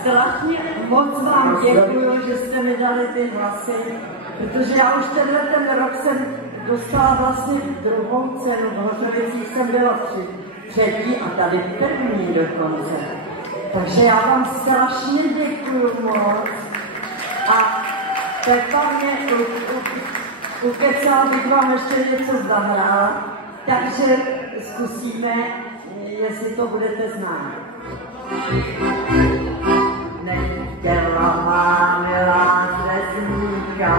Strašně moc vám děkuju, že jste mi dali ty hlasy, protože já už ten rok jsem dostala vlastně druhou cenu, v Hořovicích jsem byla třetí a tady první dokonce. Takže já vám strašně děkuju moc a Pepa mě ukecala, bych vám ještě něco zahrála, takže zkusíme, jestli to budete znát. Nechtěla má milá řezníka,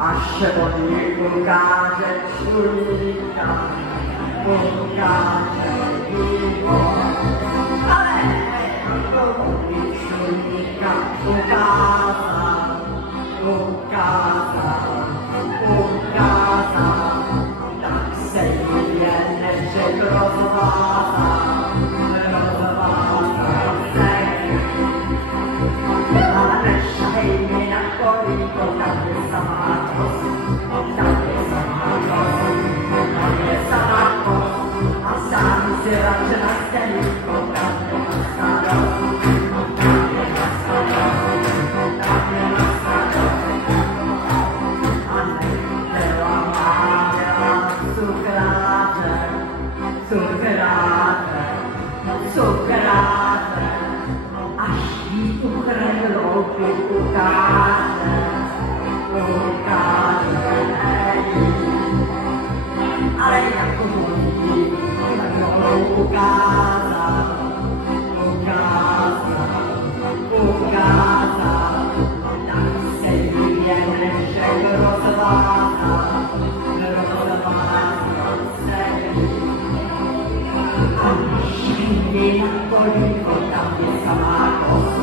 až vodní ukáže čluníka, ukáže vývoj. Ale vodní čluníka ukázal, tak se jí jen neřekl rozvázal se. A nešahej mi na kolíko, tam je samá kost, a sám si radže na stěníko, tam je na starost. Cukráře, až jí uchrhlouku ukáže, ale jako vodí, ukázal, tak se jí jen neřekl rozvázal se jí. Švíny na kolíko, tam je samá kost,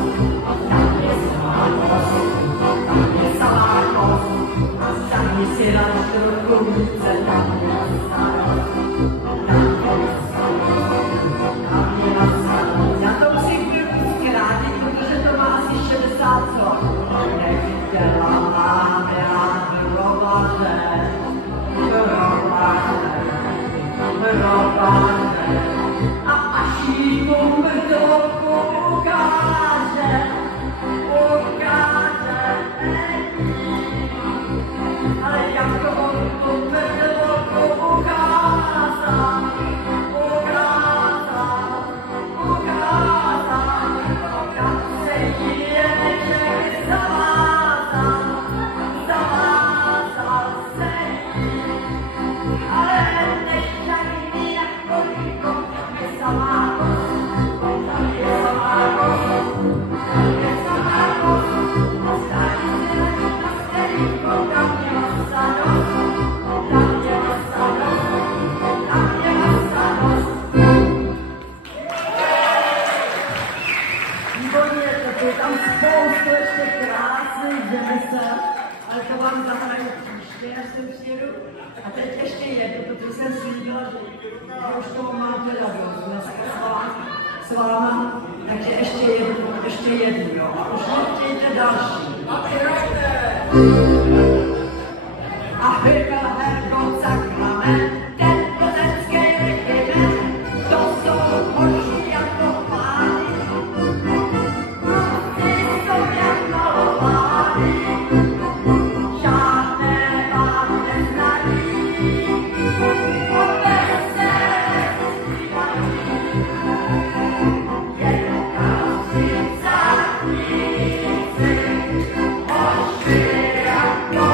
a sami si rád trochu více, tam je na starost. Já to musím chvilku zkrátit, protože to má asi 60 slov. Nechtěla má milá hrobaře, a až jí tu mrtolku ukáže, ale jako on tu mrtolku ukázal, tak se jí jeneček zavázal se jí, ale nešťastný jako líko, tam je samá kost, a stále se na stěníko, tam je na starost. Výborně, to je tam spoustu ještě krásných řemesel, ale to vám zahraju příště, až sem přijedu. A teď ještě jedno, protože jsem slíbila, že už toho mám teda dost dneska s váma, takže ještě jednu, jo. A už nechtějte další. A hrka herko zaklame, ten plzeňský regiment, to jsou hoši jako pány. Ty jsou jak malovány, žádné vás neznají. Hoši jako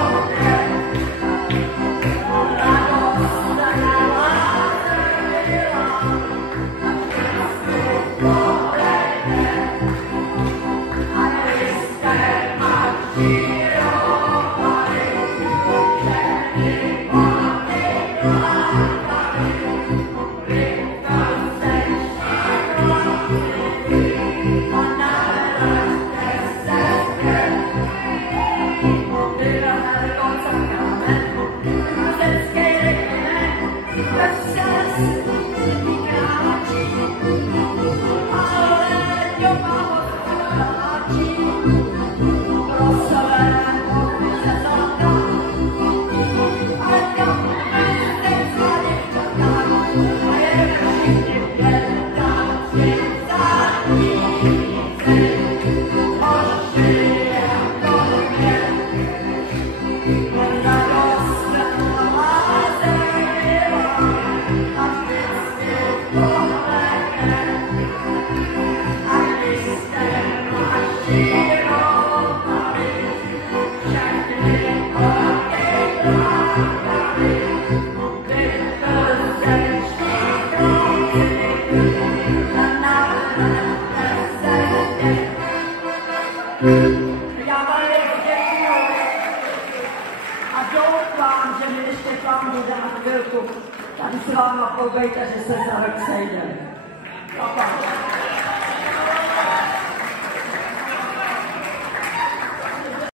že mi ještě tam bude na chvilku tady s váma pobejt a že se za rok sejdeme. Pa.